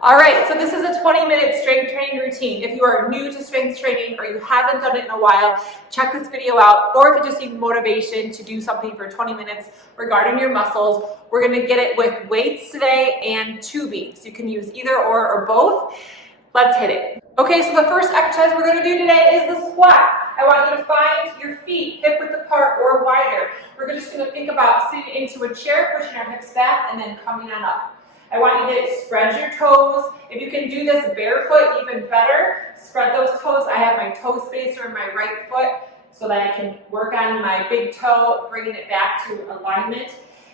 All right, so this is a 20-minute strength training routine. If you are new to strength training or you haven't done it in a while, check this video out. Or if you just need motivation to do something for 20 minutes regarding your muscles, we're gonna get it with weights today and tubing. So you can use either or both. Let's hit it. Okay, so the first exercise we're gonna do today is the squat. I want you to find your feet hip width apart or wider. We're just gonna think about sitting into a chair, pushing our hips back, and then coming on up. I want you to spread your toes. If you can do this barefoot, even better. Spread those toes. I have my toe spacer in my right foot so that I can work on my big toe, bringing it back to alignment.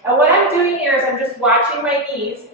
And what I'm doing here is I'm just watching my knees,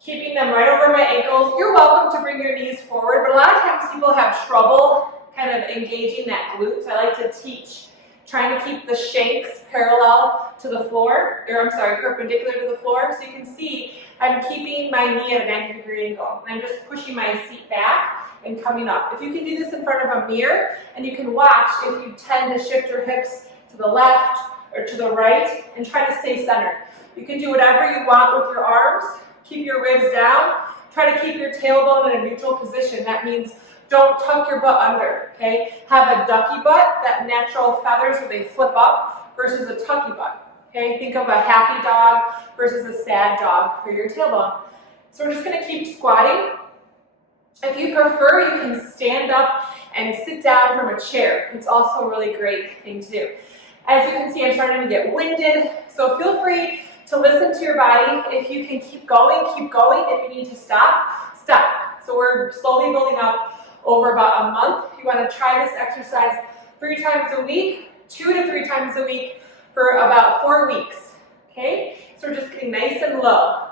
keeping them right over my ankles. You're welcome to bring your knees forward, but a lot of times people have trouble kind of engaging that glute. So I like to teach trying to keep the shanks parallel to the floor, or I'm sorry, perpendicular to the floor. So you can see I'm keeping my knee at a 90-degree angle. And I'm just pushing my seat back and coming up. If you can do this in front of a mirror, and you can watch if you tend to shift your hips to the left or to the right, and try to stay centered. You can do whatever you want with your arms. Keep your ribs down. Try to keep your tailbone in a neutral position. That means don't tuck your butt under, okay? Have a ducky butt, that natural feathers where they flip up, versus a tucky butt, okay? Think of a happy dog versus a sad dog for your tailbone. So we're just gonna keep squatting. If you prefer, you can stand up and sit down from a chair. It's also a really great thing to do. As you can see, I'm starting to get winded, so feel free to listen to your body. If you can keep going, keep going. If you need to stop, stop. So we're slowly building up over about a month. You want to try this exercise 3 times a week, 2 to 3 times a week for about 4 weeks, okay? So we're just getting nice and low.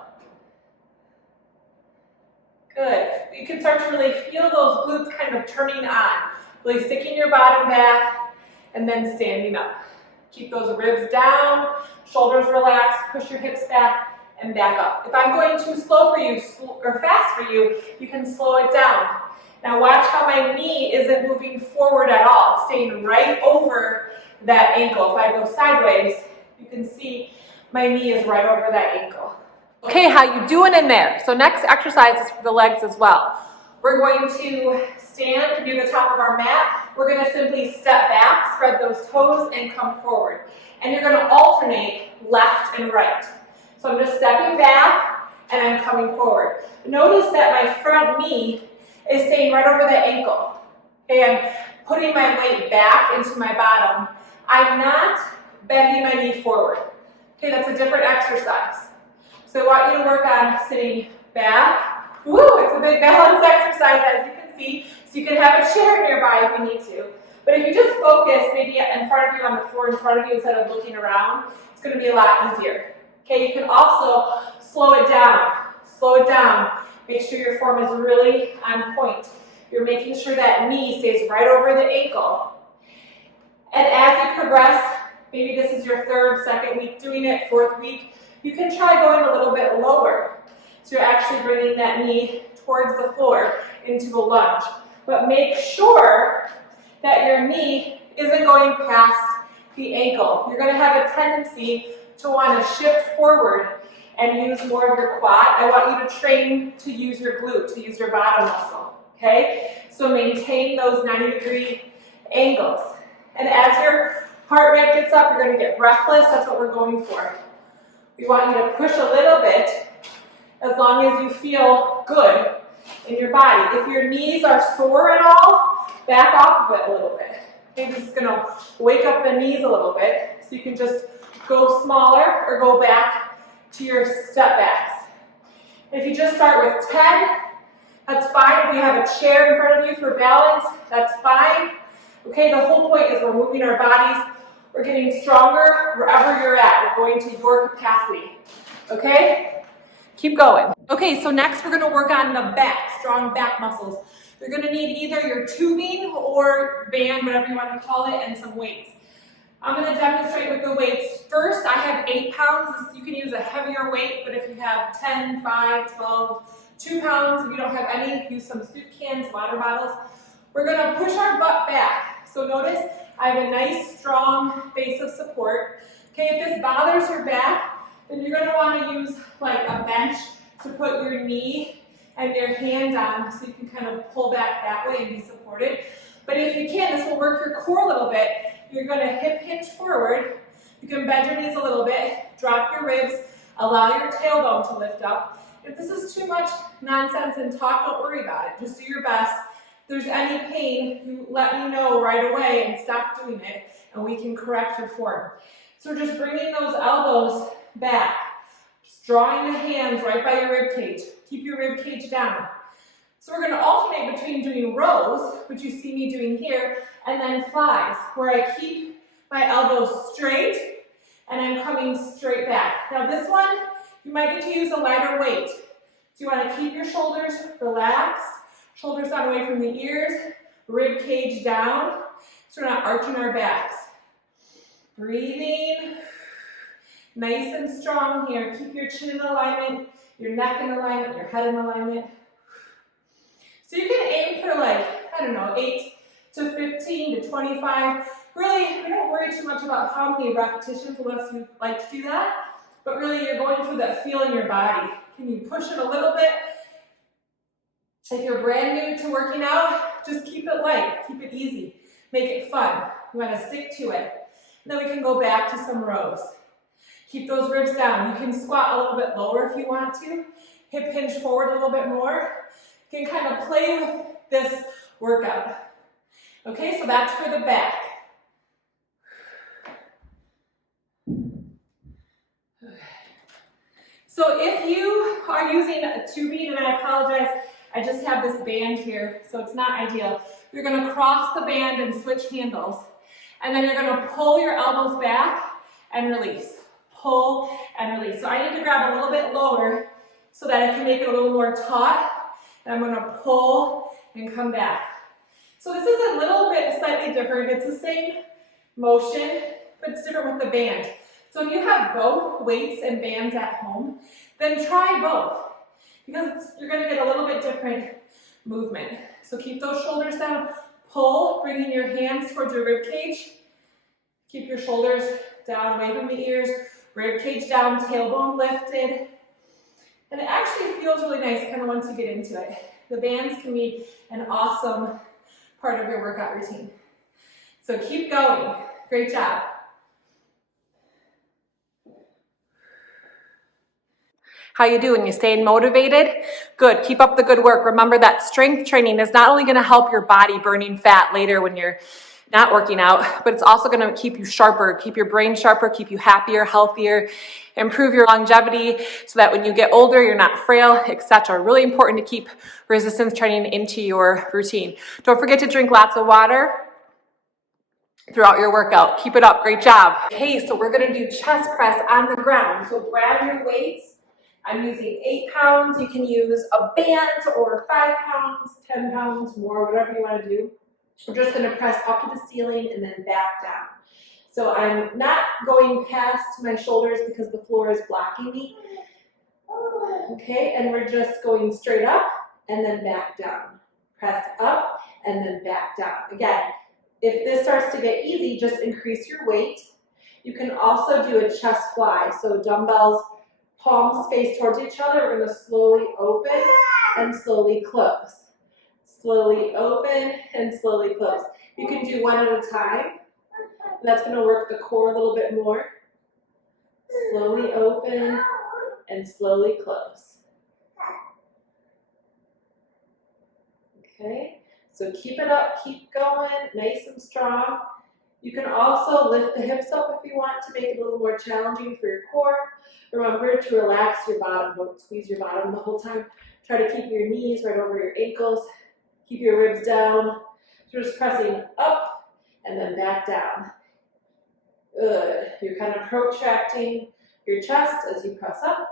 Good. You can start to really feel those glutes kind of turning on, really sticking your bottom back and then standing up. Keep those ribs down, shoulders relaxed, push your hips back and back up. If I'm going too slow for you or fast for you, you can slow it down. Now watch how my knee isn't moving forward at all. It's staying right over that ankle. If I go sideways, you can see my knee is right over that ankle. Okay, how you doing in there? So next exercise is for the legs as well. We're going to stand near the top of our mat. We're going to simply step back, spread those toes, and come forward. And you're going to alternate left and right. So I'm just stepping back, and I'm coming forward. Notice that my front knee is staying right over the ankle. Okay, I'm putting my weight back into my bottom. I'm not bending my knee forward. Okay, that's a different exercise. So I want you to work on sitting back. Woo, it's a big balance exercise, as you can see. So you can have a chair nearby if you need to. But if you just focus maybe in front of you on the floor in front of you instead of looking around, it's going to be a lot easier. Okay, you can also slow it down. Slow it down. Make sure your form is really on point. You're making sure that knee stays right over the ankle. And as you progress, maybe this is your 3rd, 2nd week doing it, 4th week, you can try going a little bit lower. So you're actually bringing that knee towards the floor into a lunge. But make sure that your knee isn't going past the ankle. You're going to have a tendency to want to shift forward and use more of your quad. I want you to train to use your glute, to use your bottom muscle, okay? So maintain those 90-degree angles. And as your heart rate gets up, you're going to get breathless. That's what we're going for. We want you to push a little bit as long as you feel good in your body. If your knees are sore at all, back off of it a little bit. Okay, this is going to wake up the knees a little bit. So you can just go smaller or go back to your step backs. If you just start with 10, that's fine. If you have a chair in front of you for balance, that's fine. Okay, the whole point is we're moving our bodies. We're getting stronger wherever you're at. We're going to your capacity. Okay? Keep going. Okay, so next we're going to work on the back, strong back muscles. You're going to need either your tubing or band, whatever you want to call it, and some weights. I'm going to demonstrate with the weights. First, I have 8 pounds. You can use a heavier weight, but if you have 10, 5, 12, 2 pounds, if you don't have any, use some soup cans, water bottles. We're going to push our butt back. So notice I have a nice, strong base of support. Okay, if this bothers your back, then you're going to want to use like a bench to put your knee and your hand down so you can kind of pull back that way and be supported. But if you can, this will work your core a little bit. You're going to hip hinge forward. You can bend your knees a little bit, drop your ribs, allow your tailbone to lift up. If this is too much nonsense and talk, don't worry about it. Just do your best. If there's any pain, you let me know right away and stop doing it, and we can correct your form. So we're just bringing those elbows back, just drawing the hands right by your rib cage. Keep your rib cage down. So we're going to alternate between doing rows, which you see me doing here, and then flies, where I keep my elbows straight and I'm coming straight back. Now this one, you might need to use a lighter weight. So you want to keep your shoulders relaxed, shoulders down away from the ears, rib cage down, so we're not arching our backs. Breathing, nice and strong here. Keep your chin in alignment, your neck in alignment, your head in alignment. So you can aim for like, I don't know, 8 to 15 to 25. Really, we don't worry too much about how many repetitions unless you like to do that. But really, you're going for that feel in your body. Can you push it a little bit? If you're brand new to working out, just keep it light, keep it easy, make it fun. You want to stick to it. And then we can go back to some rows. Keep those ribs down. You can squat a little bit lower if you want to. Hip hinge forward a little bit more. You can kind of play with this workout. Okay, so that's for the back. So if you are using a tubing, and I apologize, I just have this band here, so it's not ideal. You're going to cross the band and switch handles. And then you're going to pull your elbows back and release. Pull and release. So I need to grab a little bit lower so that I can make it a little more taut. And I'm going to pull and come back. So this is a little bit slightly different. It's the same motion, but it's different with the band. So if you have both weights and bands at home, then try both, because you're going to get a little bit different movement. So keep those shoulders down, pull, bringing your hands towards your rib cage. Keep your shoulders down away from the ears, rib cage down, tailbone lifted. And it actually feels really nice kind of once you get into it. The bands can be an awesome part of your workout routine. So keep going. Great job. How you doing? You staying motivated? Good. Keep up the good work. Remember that strength training is not only going to help your body burning fat later when you're not working out, but it's also going to keep you sharper, keep your brain sharper, keep you happier, healthier, improve your longevity so that when you get older, you're not frail, etc. Really important to keep resistance training into your routine. Don't forget to drink lots of water throughout your workout. Keep it up. Great job. Okay, so we're going to do chest press on the ground. So grab your weights. I'm using 8 pounds. You can use a band or 5 pounds, 10 pounds, more, whatever you want to do. We're just going to press up to the ceiling and then back down. So I'm not going past my shoulders because the floor is blocking me. Okay, and we're just going straight up and then back down. Press up and then back down. Again, if this starts to get easy, just increase your weight. You can also do a chest fly. So dumbbells, palms face towards each other. We're going to slowly open and slowly close. Slowly open and slowly close. You can do one at a time. That's going to work the core a little bit more. Slowly open and slowly close. Okay, so keep it up, keep going, nice and strong. You can also lift the hips up if you want to make it a little more challenging for your core. Remember to relax your bottom, don't squeeze your bottom the whole time. Try to keep your knees right over your ankles. Keep your ribs down. So just pressing up and then back down. Good. You're kind of protracting your chest as you press up.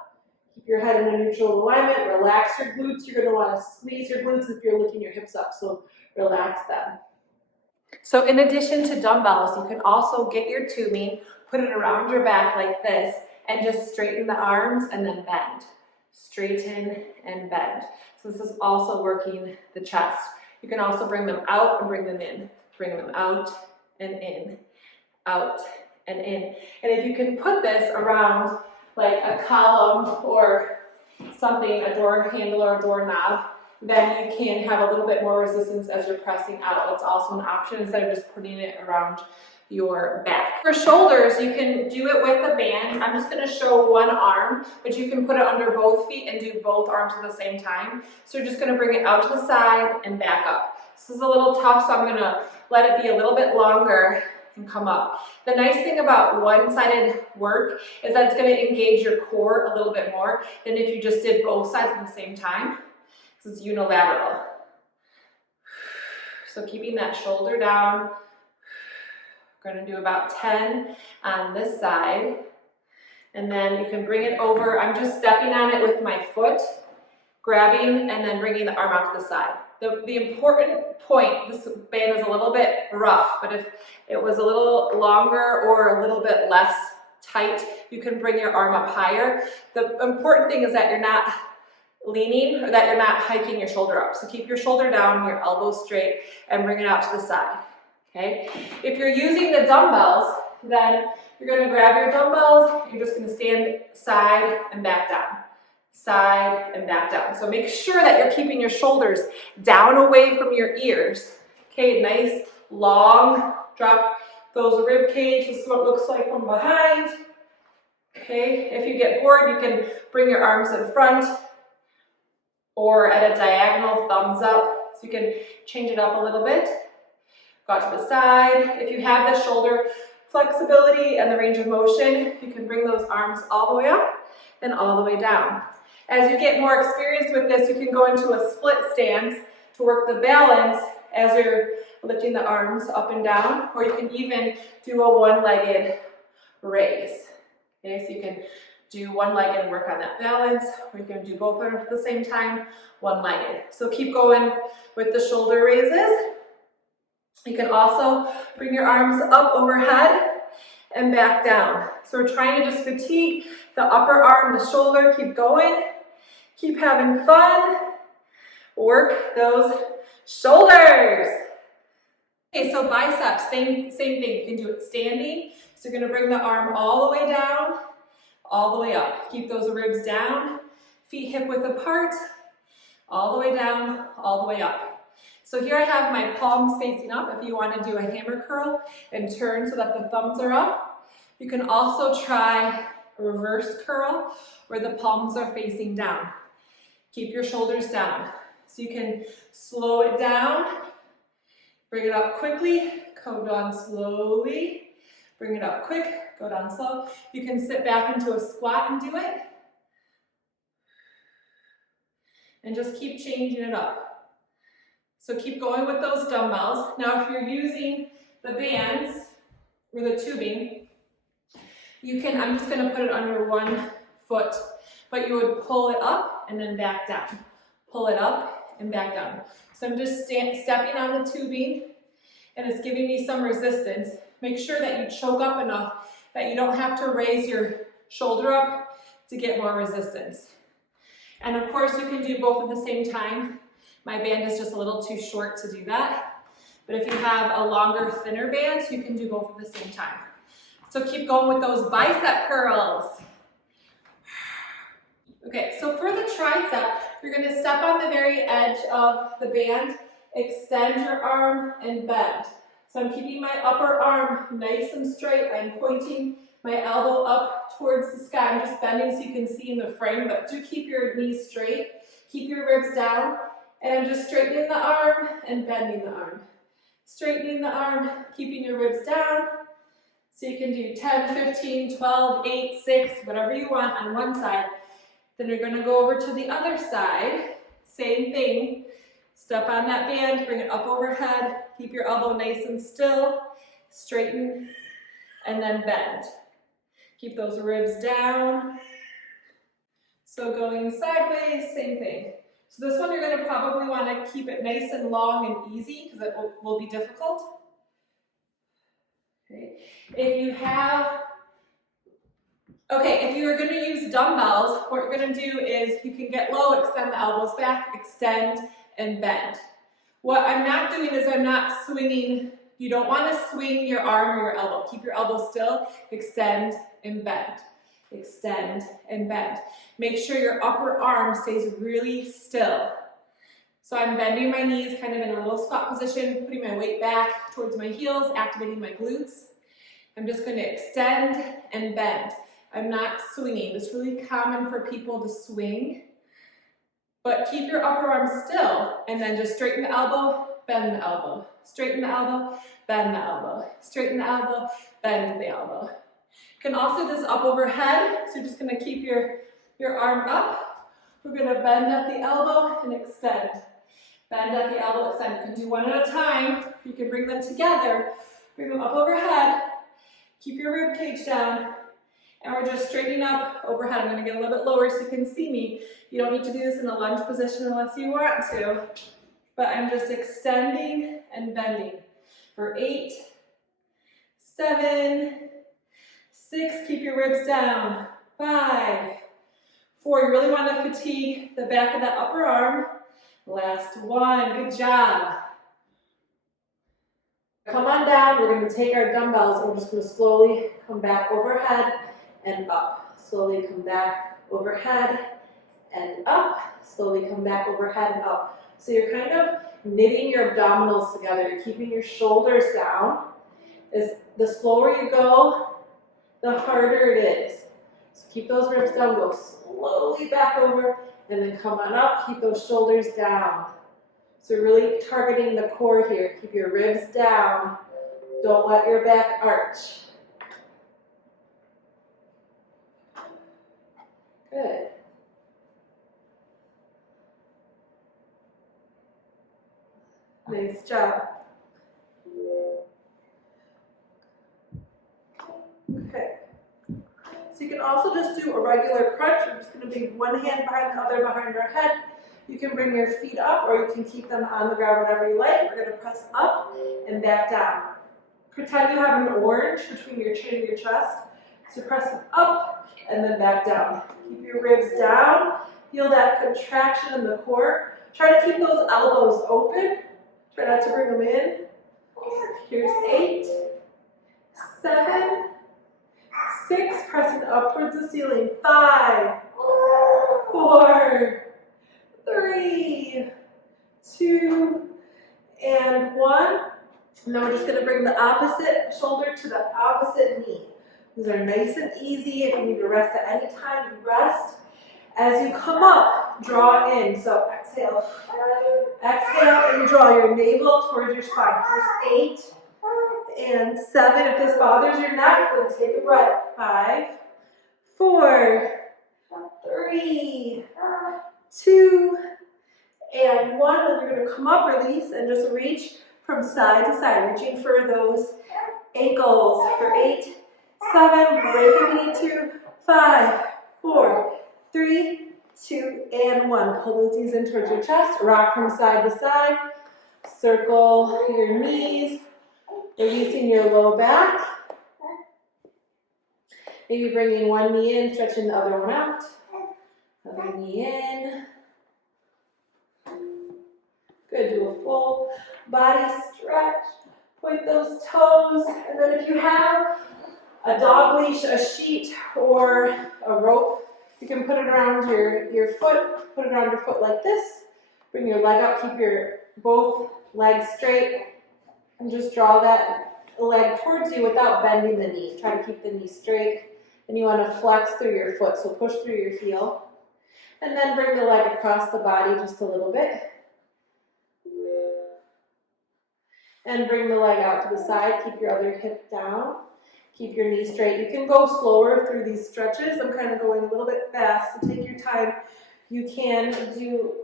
Keep your head in a neutral alignment. Relax your glutes. You're going to want to squeeze your glutes if you're lifting your hips up, so relax them. So in addition to dumbbells, you can also get your tubing, put it around your back like this, and just straighten the arms and then bend. Straighten and bend. So this is also working the chest. You can also bring them out and bring them in. Bring them out and in, out and in. And if you can put this around like a column or something, a door handle or a doorknob, then you can have a little bit more resistance as you're pressing out. It's also an option instead of just putting it around your back. For shoulders, you can do it with a band. I'm just going to show one arm, but you can put it under both feet and do both arms at the same time. So you're just going to bring it out to the side and back up. This is a little tough, so I'm going to let it be a little bit longer and come up. The nice thing about one-sided work is that it's going to engage your core a little bit more than if you just did both sides at the same time. This is unilateral. So keeping that shoulder down. We're going to do about 10 on this side, and then you can bring it over. I'm just stepping on it with my foot, grabbing, and then bringing the arm out to the side. The important point, this band is a little bit rough, but if it was a little longer or a little bit less tight, you can bring your arm up higher. The important thing is that you're not leaning or that you're not hiking your shoulder up. So keep your shoulder down, your elbows straight, and bring it out to the side. Okay. If you're using the dumbbells, then you're going to grab your dumbbells, you're just going to stand side and back down, side and back down. So make sure that you're keeping your shoulders down away from your ears. Okay, nice, long, drop those rib cage. This is what it looks like from behind. Okay, if you get bored, you can bring your arms in front or at a diagonal, thumbs up. So you can change it up a little bit. Go out to the side. If you have the shoulder flexibility and the range of motion, you can bring those arms all the way up and all the way down. As you get more experienced with this, you can go into a split stance to work the balance as you're lifting the arms up and down, or you can even do a one-legged raise. Okay, so you can do one-legged and work on that balance, or you can do both arms at the same time, one-legged. So keep going with the shoulder raises. You can also bring your arms up overhead and back down. So we're trying to just fatigue the upper arm, the shoulder. Keep going. Keep having fun. Work those shoulders. Okay, so biceps, same thing. You can do it standing. So you're going to bring the arm all the way down, all the way up. Keep those ribs down, feet hip width apart, all the way down, all the way up. So here I have my palms facing up. If you want to do a hammer curl and turn so that the thumbs are up, you can also try a reverse curl where the palms are facing down. Keep your shoulders down. So you can slow it down, bring it up quickly, come down slowly, bring it up quick, go down slow. You can sit back into a squat and do it. And just keep changing it up. So keep going with those dumbbells. Now if you're using the bands or the tubing, you can, I'm just going to put it under one foot, but you would pull it up and then back down. Pull it up and back down. So I'm just stepping on the tubing and it's giving me some resistance. Make sure that you choke up enough that you don't have to raise your shoulder up to get more resistance. And of course you can do both at the same time. My band is just a little too short to do that. But if you have a longer, thinner band, you can do both at the same time. So keep going with those bicep curls. Okay, so for the tricep, you're going to step on the very edge of the band, extend your arm and bend. So I'm keeping my upper arm nice and straight. I'm pointing my elbow up towards the sky. I'm just bending so you can see in the frame, but do keep your knees straight. Keep your ribs down. And I'm just straightening the arm and bending the arm. Straightening the arm, keeping your ribs down. So you can do 10, 15, 12, 8, 6, whatever you want on one side. Then you're going to go over to the other side. Same thing. Step on that band, bring it up overhead. Keep your elbow nice and still. Straighten and then bend. Keep those ribs down. So going sideways, same thing. So this one you're going to probably want to keep it nice and long and easy because it will be difficult. Okay. If you are going to use dumbbells, what you're going to do is you can get low, extend the elbows back, extend and bend. What I'm not doing is I'm not swinging. You don't want to swing your arm or your elbow. Keep your elbow still, extend and bend. extend, and bend. Make sure your upper arm stays really still. So I'm bending my knees kind of in a little squat position, putting my weight back towards my heels, activating my glutes. I'm just going to extend and bend. I'm not swinging. It's really common for people to swing, but keep your upper arm still, and then just straighten the elbow, bend the elbow. Straighten the elbow, bend the elbow. Straighten the elbow, bend the elbow. You can also do this up overhead, so you're just going to keep your arm up. We're going to bend at the elbow and extend. Bend at the elbow, extend. You can do one at a time. You can bring them together. Bring them up overhead. Keep your rib cage down. And we're just straightening up overhead. I'm going to get a little bit lower so you can see me. You don't need to do this in a lunge position unless you want to. But I'm just extending and bending for 8, 7, 6. Keep your ribs down. 5, 4. You really want to fatigue the back of that upper arm. Last one. Good job. Come on down. We're going to take our dumbbells and we're just going to slowly come back overhead and up. Slowly come back overhead and up. Slowly come back overhead and up. So you're kind of knitting your abdominals together. You're keeping your shoulders down. The slower you go, the harder it is. So keep those ribs down. Go slowly back over and then come on up. Keep those shoulders down. So really targeting the core here. Keep your ribs down. Don't let your back arch. Good. Nice job. Okay. So you can also just do a regular crunch. You're just going to be one hand behind the other behind your head. You can bring your feet up or you can keep them on the ground, whatever you like. We're going to press up and back down. Pretend you have an orange between your chin and your chest. So press it up and then back down. Keep your ribs down. Feel that contraction in the core. Try to keep those elbows open. Try not to bring them in. Here's 8, 7, 6. Pressing up towards the ceiling. 5, 4, 3, 2, and 1. And then we're just going to bring the opposite shoulder to the opposite knee. These are nice and easy. If you need to rest at any time, you rest. As you come up, draw in. So exhale. Exhale and draw your navel towards your spine. Here's 8 and 7. If this bothers your neck, then take a breath. 5, 4, 3, 2, and 1. Then you're going to come up, release, and just reach from side to side, reaching for those ankles. For 8, 7, break if you need to. 5, 4, 3, 2, and 1. Pull those knees in towards your chest. Rock from side to side. Circle your knees. Releasing your low back. Maybe bringing one knee in, stretching the other one out. Other knee in. Good. Do a full body stretch. Point those toes. And then if you have a dog leash, a sheet, or a rope, you can put it around your foot. Put it around your foot like this. Bring your leg up. Keep your both legs straight. And just draw that leg towards you without bending the knee. Try to keep the knee straight. And you want to flex through your foot, so push through your heel. And then bring the leg across the body just a little bit. And bring the leg out to the side. Keep your other hip down. Keep your knee straight. You can go slower through these stretches. I'm kind of going a little bit fast, so take your time. You can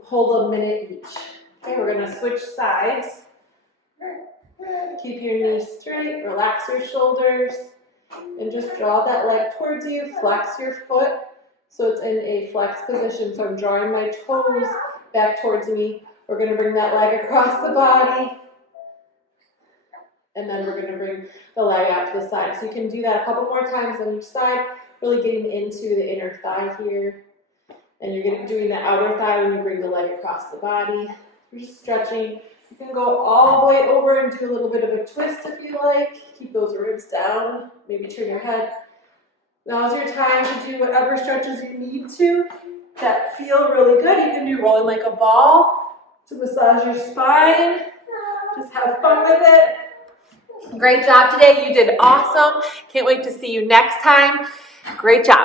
hold a minute each. Okay, we're going to switch sides. Keep your knees straight, relax your shoulders, and just draw that leg towards you. Flex your foot so it's in a flex position. So I'm drawing my toes back towards me. We're going to bring that leg across the body, and then we're going to bring the leg out to the side. So you can do that a couple more times on each side, really getting into the inner thigh here. And you're doing the outer thigh when you bring the leg across the body. You're just stretching. You can go all the way over and do a little bit of a twist if you like. Keep those ribs down. Maybe turn your head. Now's your time to do whatever stretches you need to that feel really good. You can do rolling like a ball to massage your spine. Just have fun with it. Great job today. You did awesome. Can't wait to see you next time. Great job.